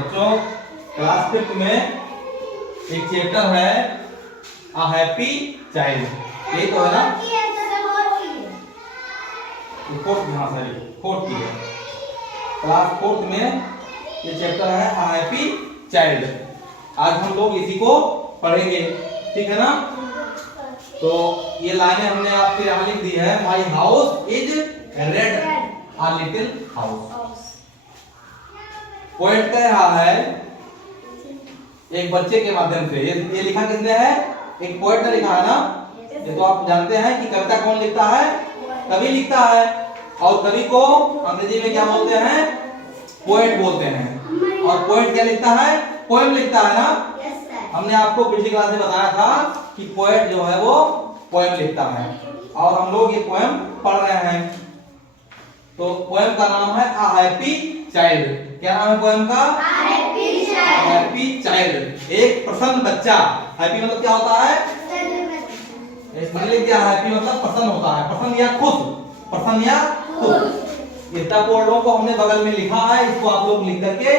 बच्चों क्लास 5 में एक चैप्टर है अ हैप्पी चाइल्ड, यही तो है ना? फोर्थ की है। क्लास 4 में ये चैप्टर है अ हैप्पी चाइल्ड। आज हम लोग इसी को पढ़ेंगे, ठीक है ना? तो ये लाइनें हमने आपके यहाँ लिख दी है। My house is red a little house. Poet कह रहा है एक बच्चे के माध्यम से। ये लिखा किसने है? एक पोएट ने लिखा है ना? ये तो आप जानते हैं कि कविता कौन लिखता है? कवि लिखता है। और कवि को अंग्रेजी में क्या बोलते हैं? पोएट बोलते हैं। और पोएट क्या लिखता है? पोएम लिखता है ना? हमने आपको पिछली क्लास में बताया था कि पोएट जो है वो पोएम लिखता है, और हम लोग ये पोएम पढ़ रहे हैं। तो पोएम का नाम है अ हैप्पी चाइल्ड। क्या नाम है पोएम का? हैप्पी चाइल्ड, एक प्रसन्न बच्चा। हैप्पी मतलब क्या होता है? क्या हैप्पी मतलब प्रसन्न होता है, प्रसन्न या खुश, प्रसन्न या खुश। इतना वर्डों को हमने बगल में लिखा है, इसको आप लोग लिख करके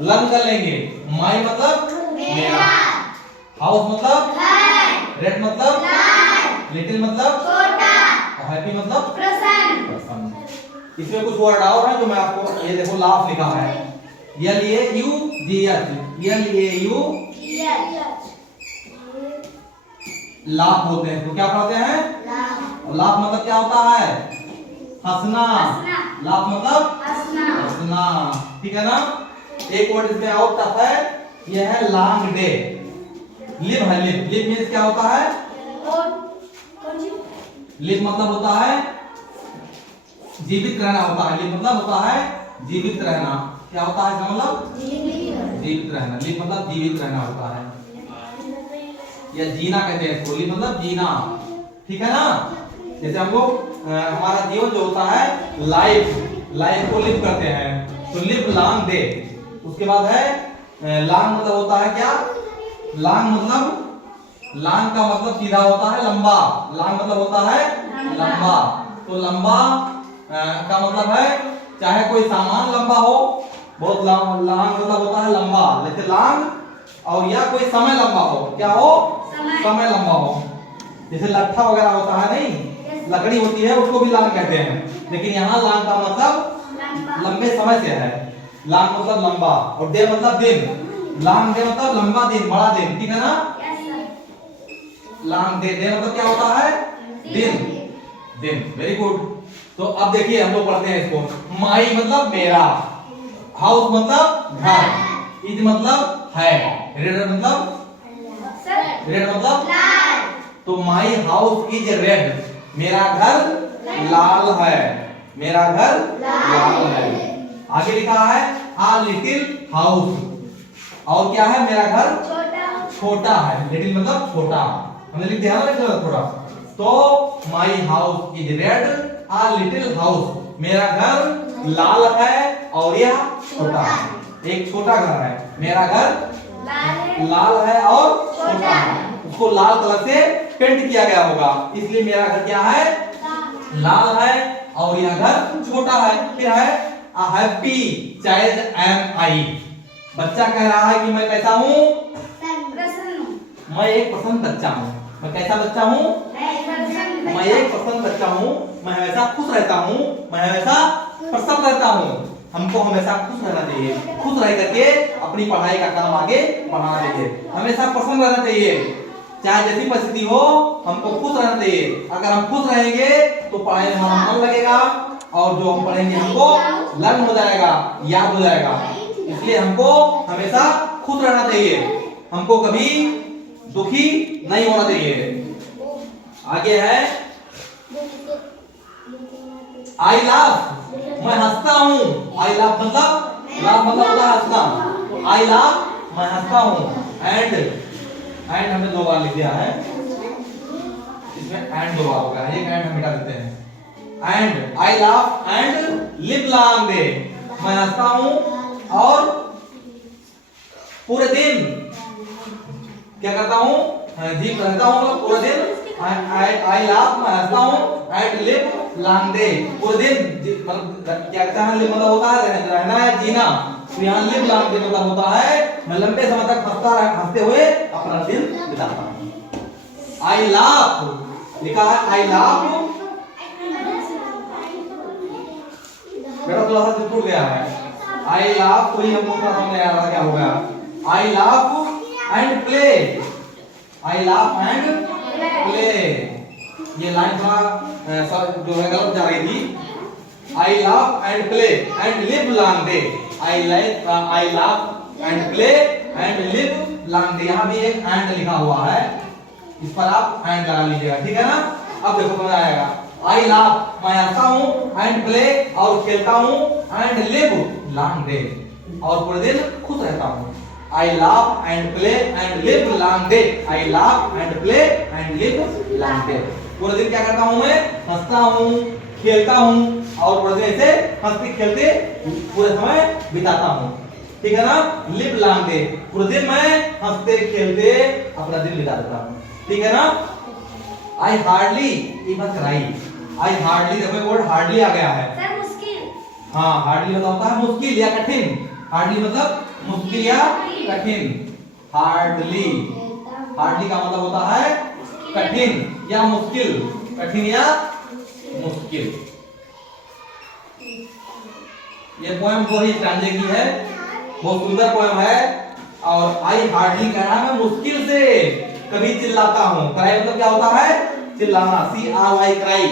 लर्न कर लेंगे। माई मतलब मेरा, हाउस मतलब घर, रेड मतलब लाल, लिटिल मतलब छोटा, और हैप्पी मतलब प्रसन्न। इसमें कुछ वर्ड और है जो मैं आपको, ये देखो लाफ लिखा है, LAUGH, लाफ बोलते हैं। तो क्या पढ़ते हैं? लाफ मतलब क्या होता है? हंसना। लाफ मतलब हंसना, ठीक है ना? एक वर्ड इसमें और टफ है, यह है लॉन्ग डे। लिव है, लिव मीन्स क्या होता है? लिव मतलब होता है जीवित रहना होता है। लिव मतलब होता है जीवित रहना। क्या होता है इसका मतलब? जीवित रहना। लिव मतलब जीवित रहना होता है, या जीना कहते हैं इसको। लिव मतलब जीना, ठीक है ना? जैसे हम लोग हमारा जीवन जो होता है लाइफ को लिव करते हैं, तो लिव लॉन्ग डे। उसके बाद है लॉन्ग मतलब होता है क्या? लॉन्ग का मतलब सीधा होता है लंबा। लॉन्ग मतलब होता है लंबा। तो लंबा का मतलब है चाहे कोई सामान लंबा हो, बहुत लॉन्ग मतलब होता है लंबा। जैसे लॉन्ग, और या कोई समय लंबा हो। क्या हो? समय लंबा हो। जैसे लट्ठा वगैरह होता है, नहीं, लकड़ी होती है, उसको भी लॉन्ग कहते हैं। लेकिन यहाँ लॉन्ग का मतलब लंबे समय से है। लॉन्ग मतलब लंबा, और डे मतलब दिन। लॉन्ग डे मतलब लंबा दिन, बड़ा दिन, ठीक है ना? लॉन्ग डे, डे मतलब क्या होता है? दिन। Very good. तो अब देखिए हम लोग पढ़ते हैं इसको। माई मतलब मेरा, हाउस मतलब घर, इज मतलब है, रेड मतलब लाल। तो माई हाउस इज रेड, मेरा घर लाल है, मेरा घर लाल है। आगे लिखा है आ लिटिल हाउस, और क्या है? मेरा घर छोटा है। लिटिल मतलब छोटा, हमने लिख दिया ना, लिटिल मतलब छोटा। तो my house is red uh little house, मेरा घर लाल है और यह छोटा है। एक छोटा घर है, मेरा घर लाल है और छोटा है। उसको लाल कलर से पेंट किया गया होगा, इसलिए मेरा घर क्या है? लाल है और यह घर छोटा है। फिर है अ हैप्पी चाइल्ड एम आई, बच्चा कह रहा है कि मैं कैसा हूँ? मैं एक प्रसन्न बच्चा हूँ। मैं कैसा बच्चा हूँ? मैं एक प्रसन्न बच्चा हूँ। मैं हमेशा खुश रहता हूँ, मैं हमेशा प्रसन्न रहता हूँ। हमको हमेशा खुश रहना चाहिए, खुश रह करके अपनी पढ़ाई का काम आगे बढ़ाना चाहिए। हमेशा प्रसन्न रहना चाहिए, चाहे जैसी परिस्थिति हो, हमको खुश रहना चाहिए। अगर हम खुश रहेंगे तो पढ़ाई में हमारा मन लगेगा, और जो हम पढ़ेंगे हमको लर्न हो जाएगा, याद हो जाएगा। इसलिए हमको हमेशा खुश रहना चाहिए, हमको कभी दुखी नहीं होना चाहिए। आगे है आई लाफ, मैं हंसता हूँ। आई लाफ मतलब होता है हंसना। तो आई लाफ, मैं हंसता हूँ। एंड हमने 2 बार लिख दिया है, इसमें एंड 2 बार हो गया, एक एंड हम मिटा देते हैं। And I laugh and live long day, मैं हंसता हूँ और पूरे दिन क्या करता हूँ? जीवित रहता हूँ, मतलब पूरे दिन। आई लाफ, मैं हंसता हूँ, एंड लिव लॉन्ग डे, पूरे दिन मतलब क्या कहते हैं? लिव मतलब होता है रहना या जीना, तो यहाँ लिव लॉन्ग डे मतलब होता है मैं लंबे समय तक हंसते हुए अपना दिन बिताता हूँ। आई लाफ लिखा है आई लाफ, बेटा थोड़ा सा टूट गया है। आई लाफ तो ही हमको थोड़ा समझ नहीं आ रहा क्या हो गया। आई laugh and play, I laugh and play, ये लाइन थोड़ा जो है गलत जा रही थी। I laugh and play and live long day. I laugh and play and live long day. यहाँ भी एक and लिखा हुआ है, इस पर आप and लगा लीजिएगा, ठीक है ना। अब देखो समझ आएगा। I laugh मैं हंसता हूँ, and play और खेलता हूँ, and live long day और पूरे दिन खुश रहता हूँ। I laugh and play and live long day. I laugh and play and live long day. पूरे दिन क्या करता हूँ मैं? हंसता हूँ, खेलता हूँ और पूरे दिन ऐसे हंसते खेलते पूरे समय बिताता हूँ, ठीक है ना। लिव लॉन्ग डे, पूरे दिन मैं हंसते खेलते अपना दिन बिता देता हूँ, ठीक है ना। I hardly even cry, I hardly देखो वर्ड हार्डली आ गया है सर मुश्किल, हाँ हार्डली मतलब होता है मुश्किल या कठिन, हार्डली मतलब मुश्किल या कठिन। हार्डली, हार्डली का मतलब होता है कठिन या मुश्किल, कठिन या मुश्किल। ये पोएम वही स्टैंजे की है, बहुत सुंदर पोएम है। और आई हार्डली कहना मैं मुश्किल से कभी चिल्लाता हूँ। क्राई मतलब क्या होता है? चिल्लाना, C R Y cry,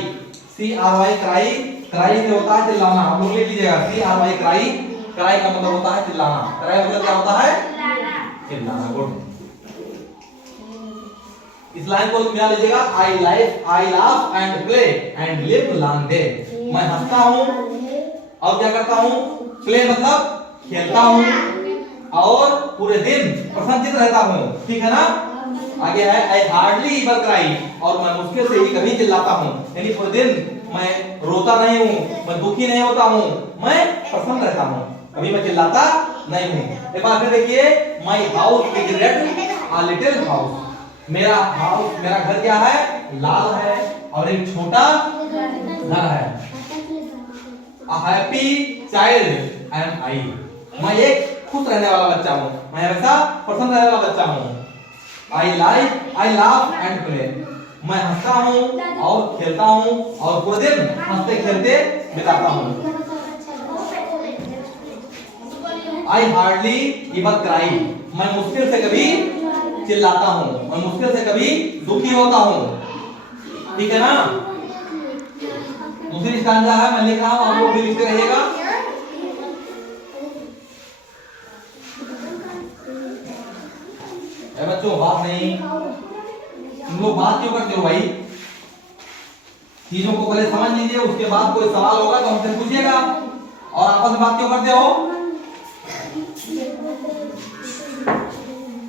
C R Y cry, cry से होता है चिल्लाना, आप लोग लिख लीजिएगा C R Y cry, cry का मतलब होता है चिल्लाना, क्राई मतलब क्या होता है? चिल्लाना। गुड, इस लाइन को मिला लीजिएगा। आई laugh and play and live long day, मैं हंसता हूँ और क्या करता हूँ? प्ले मतलब खेलता हूँ और पूरे दिन प्रसन्नचित रहता हूँ, ठीक है ना। आगे है आई हार्डली इवन क्राई, और मैं मुश्किल से ही कभी चिल्लाता हूँ, यानी पूरे दिन मैं रोता नहीं हूँ, मैं दुखी नहीं होता हूँ, मैं प्रसन्न रहता हूँ, कभी मैं चिल्लाता नहीं हूँ। एक बार फिर देखिए, my house is red a little house, मेरा हाउस, मेरा घर क्या है? लाल है और एक छोटा घर है। A happy child am I, मैं एक खुश रहने वाला बच्चा हूँ, मैं हमेशा प्रसन्न रहने वाला बच्चा हूँ। I laugh and play, मैं हंसता हूँ और खेलता हूँ और पूरे दिन हंसते खेलते बिताता हूँ। I hardly even cry, मैं मुश्किल से कभी चिल्लाता हूँ, मैं मुश्किल से कभी दुखी होता हूँ, ठीक है ना। दूसरी स्टैंजा है, मैं लिख रहा हूँ, आप लोग भी लिखते रहिएगा। बच्चों बात नहीं, तुम लोग बात क्यों करते हो भाई? चीजों को पहले समझ लीजिए, उसके बाद कोई सवाल होगा तो हमसे पूछिएगा, और आपस में बात क्यों करते हो?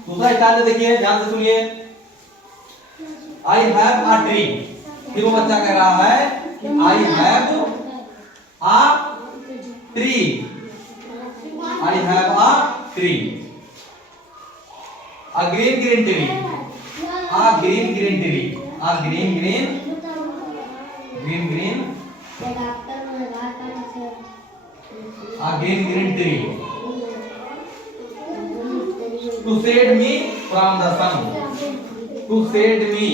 दूसरा स्टैंजा देखिए, ध्यान से सुनिए। आई हैव अ ट्री, फिर वो बच्चा कह रहा है कि I have a tree, I have a tree, a green tree, a green tree, a green a green tree to save me from the sun, to save me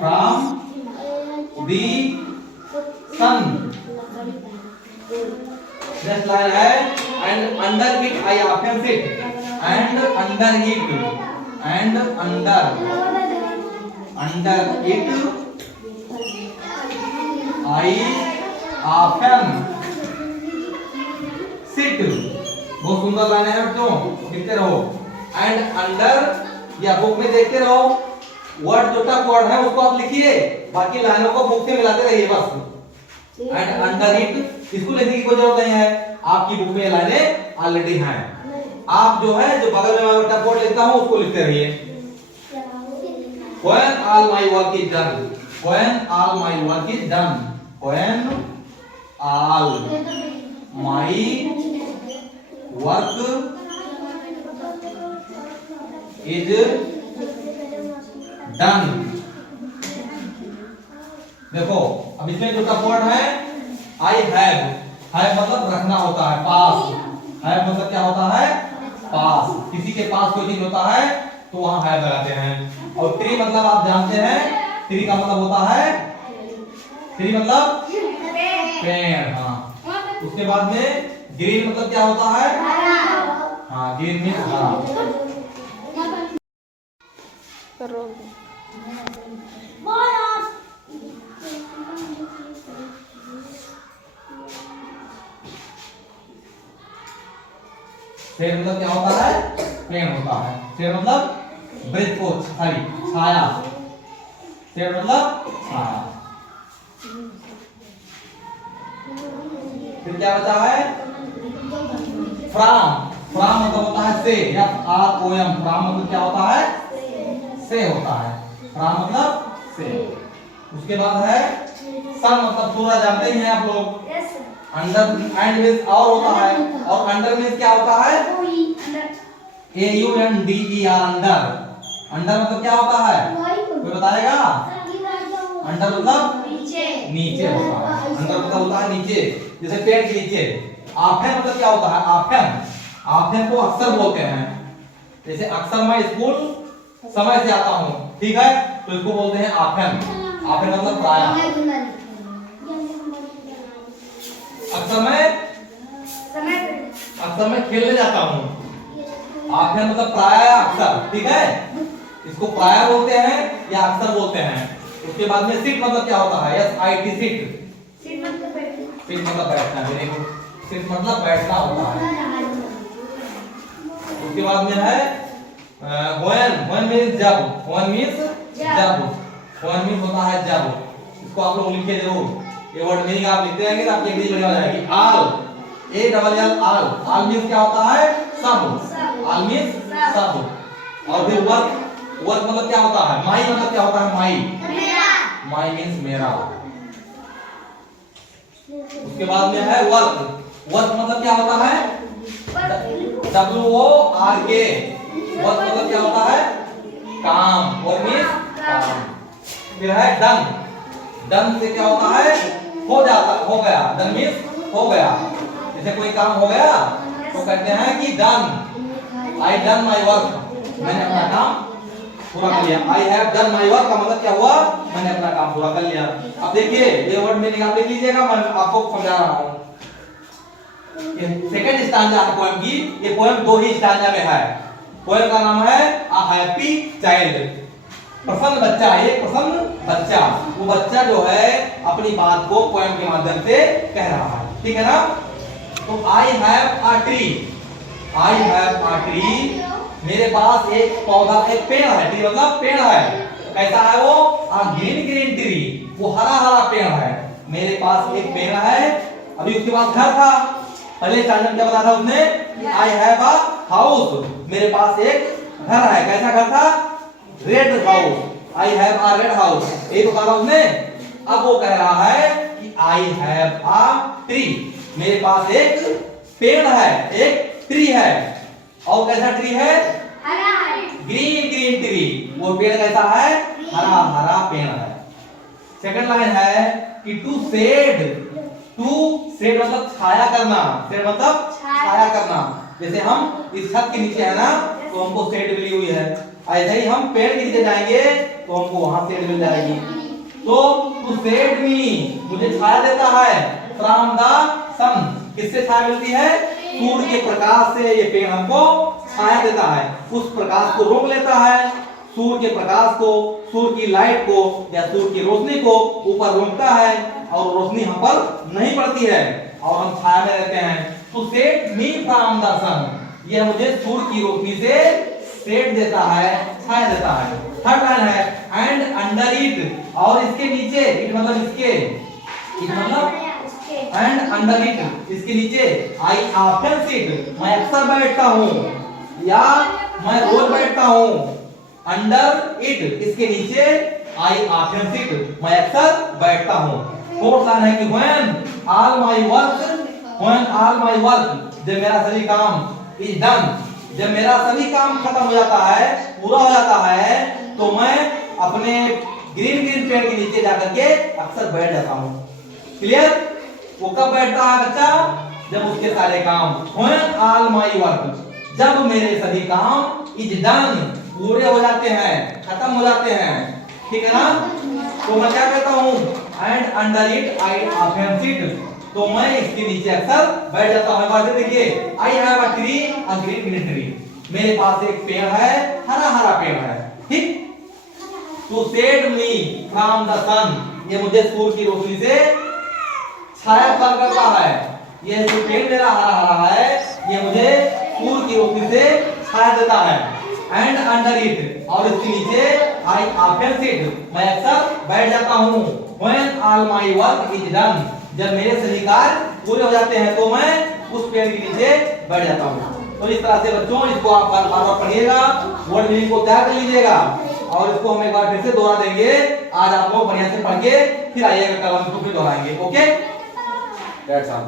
from the sun। Next line है, and under it I often sit, and under it, and under it I often sit। बहुत सुंदर line है बच्चों, लिखते रहो। and under, या book में देखते रहो, वर्ड जो टफ वर्ड है उसको आप लिखिए, बाकी लाइनों को बुक से मिलाते रहिए बस। and under it इसको लिखने की कोई जरूरत नहीं है, आपकी बुक में लाइनें ऑलरेडी हैं। आप जो है जो बगल में मैं टफ वर्ड लिखता हूं उसको लिखते रहिए। When all my work is done, when all my work is done, when all my work is done। देखो अब इसमें जो टफ वर्ड है आई हैव मतलब रखना होता है, पास। हैव मतलब क्या होता है? पास। किसी के पास कोई चीज होता है तो वहां हैव लगाते हैं। और ट्री मतलब आप जानते हैं, ट्री का मतलब होता है, ट्री मतलब पेड़। हाँ, उसके बाद में ग्रीन मतलब क्या होता है? हाँ, ग्रीन मीन्स हरा। शेड मतलब क्या होता है? पेड़ होता है। शेड मतलब ब्रिज को, सॉरी छाया। शेड मतलब छाया। फिर क्या बचा है? फ्राम। फ्राम मतलब होता है से, FROM। फ्राम मतलब क्या होता है? से होता है। फ्राम मतलब से। उसके बाद है सन मतलब सूरज, जानते ही हैं आप लोग। अंडर एंड मींस और होता है, और अंडर मींस क्या होता है? AUNDER under. अंडर मतलब क्या होता है? कोई बताएगा? अंडर मतलब नीचे होता है। अंडर मतलब होता है नीचे, जैसे पेड़ के नीचे। आफेन मतलब क्या होता है? आफेन। आफेन को अक्सर बोलते हैं। जैसे अक्सर मैं स्कूल समय से आता हूँ, ठीक है, तो इसको बोलते हैं आफेन। आफेन मतलब प्रायः। अक्सर मैं खेलने जाता हूँ। आफेन मतलब प्रायः अक्सर, ठीक है, इसको प्रायः बोलते हैं या अक्सर बोलते हैं। उसके बाद में सिट मतलब क्या होता है? SIT seat. सिट मतलब बैठना। Very good. सिट मतलब बैठना होता है। उसके बाद में है व्हेन मींस जब। व्हेन मींस जब। व्हेन मींस होता है जब। इसको आप लोग लिखिए जरूर। ये वर्ड मीनिंग आप लिखते रहेंगे तो आपकी इंग्लिश बढ़िया हो जाएगी। All, ALL all. All means क्या होता है? सब। ऑल मींस सब। और फिर वर्क। वर्क मतलब क्या होता है? माई मतलब क्या होता है? माई। माई मींस मेरा। उसके बाद में है वर्क। वर्क मतलब क्या होता है? WORK। वर्क मतलब क्या होता है? काम। वर्क मींस काम। फिर है डन। डन से क्या होता है? हो जाता, हो गया। डन मींस हो गया। जैसे कोई काम हो गया तो कहते हैं कि done. I done my work. मैंने अपना काम पूरा कर लिया। I have done my work का मतलब क्या हुआ? मैंने अपना काम पूरा कर लिया। अब देखिए ये वर्ड मीनिंग आप लिख लीजिएगा, मैं आपको समझा रहा हूँ। ये सेकंड स्टैंजा है पोएम की। ये पोएम 2 ही स्टैंजा में है। पोएम का नाम है अ हैप्पी चाइल्ड। प्रसन्न बच्चा। ये प्रसन्न बच्चा, वो बच्चा जो है अपनी बात को पोएम के माध्यम से कह रहा है, ठीक है ना। तो I have a tree. I have a tree. मेरे पास एक पौधा, एक पेड़ है। ट्री मतलब पेड़ है। कैसा है वो? Green green tree. वो हरा हरा पेड़ है। मेरे पास एक पेड़ है। अभी उसके पास घर था। पहले स्टैंडर्ड क्या बताया था उसने? I have a house. मेरे पास एक घर है। कैसा घर था? Red house. I have a red house. ये तो कहा उसने। अब वो कह रहा है कि आई हैव अ ट्री। मेरे पास एक पेड़ है, एक ट्री है। और कैसा ट्री है? हरा है। Green green tree. वो पेड़ कैसा है? हरा हरा पेड़ है। सेकंड लाइन है कि टू शेड। टू शेड मतलब छाया करना। शेड मतलब छाया करना। जैसे हम इस छत के नीचे है ना, तो हमको शेड मिली हुई है। ऐसे ही हम पेड़ के नीचे जाएंगे तो हमको वहां शेड मिल जाएगी। तो टू शेड मी, मुझे छाया देता है। फ्रॉम द सन। किससे छाया मिलती है? सूर्य के प्रकाश से ये पेड़ हमको छाया देता है। उस प्रकाश को रोक लेता है। सूर्य के प्रकाश को, सूर्य की लाइट को या सूर्य की रोशनी को ऊपर रोकता है और रोशनी हम पर नहीं पड़ती है और हम छाया में रहते हैं। तो शेड मी फ्रॉम द सन। ये मुझे सूर्य की रोशनी से शेड देता है, छाया देता है। थर्ड लाइन है एंड अंडर इट। और इसके नीचे। इट मतलब इसके। इट मतलब एंड अंडर इट, इसके नीचे। I often sit. मैं अक्सर बैठता हूँ या मैं रोज बैठता हूँ। अंडर इट, इसके नीचे। आई ऑफ्टन सिट, मैं अक्सर बैठता हूँ। फोर्थ लाइन है कि when all my work. When all my work, जब मेरा सभी काम इज डन, जब मेरा सभी काम खत्म हो जाता है, पूरा हो जाता है, तो मैं अपने ग्रीन ग्रीन पेड़ के नीचे जाकर के अक्सर बैठ जाता हूँ। क्लियर? वो कब बैठता है बच्चा? जब उसके सारे काम when all my work, जब मेरे सभी काम is done, पूरे हो जाते हैं, खत्म हो जाते हैं। ठीक है ना? तो मैं क्या कहता हूँ? And under it I often sit, तो मैं इसके नीचे अक्सर बैठ जाता हूँ। बात देखिए, I have a tree, a green green tree, मेरे पास एक पेड़ है, हरा हरा पेड़ है। ठीक? To shade me from the sun, ये मुझे सूर्य की रोशनी से छाया प्रदान करता है। ये जो पेड़ मेरा हरा हरा है, ये मुझे सूर्य की रोशनी से छाया देता है। एंड अंडर इट, और इसके नीचे आई ऑफन सिट, मैं अक्सर बैठ जाता हूँ। When all my work is done, जब मेरे सभी कार्य पूरे हो जाते हैं तो मैं उस पेड़ के नीचे बैठ जाता हूँ। तो इस तरह से बच्चों इसको आप बार बार पढ़िएगा, वर्ड मीनिंग को तैयार कर लीजिएगा, और इसको हम एक बार फिर से दोहरा देंगे। आज आप लोग बढ़िया से पढ़ के फिर आइएगा, कल हम इसको फिर दोहराएंगे। Okay, that's all.